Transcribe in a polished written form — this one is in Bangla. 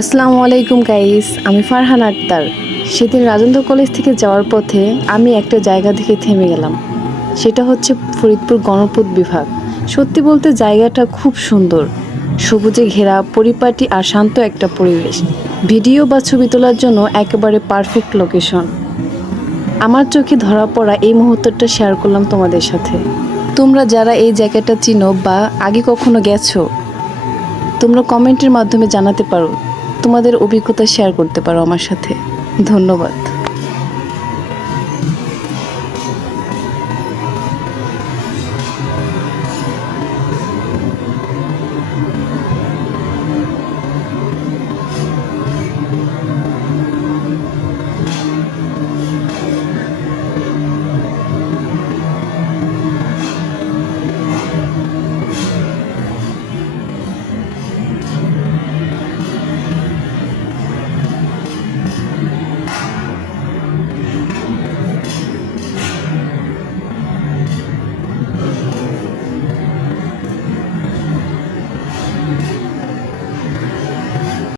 আসসালামু আলাইকুম গাইস, আমি ফারহান আক্তার। সেদিন রাজেন্দ্র কলেজ থেকে যাওয়ার পথে আমি একটা জায়গা দেখে থেমে গেলাম। সেটা হচ্ছে ফরিদপুর গণপূর্ত বিভাগ। সত্যি বলতে জায়গাটা খুব সুন্দর, সবুজে ঘেরা, পরিপাটি আর শান্ত একটা পরিবেশ। ভিডিও বা ছবি তোলার জন্য একেবারে পারফেক্ট লোকেশন। আমার চোখে ধরা পড়া এই মুহূর্তটা শেয়ার করলাম তোমাদের সাথে। তোমরা যারা এই জায়গাটা চিনো বা আগে কখনো গেছো, তোমরা কমেন্টের মাধ্যমে জানাতে পারো, তোমাদের অভিজ্ঞতা শেয়ার করতে পারো আমার সাথে। ধন্যবাদ।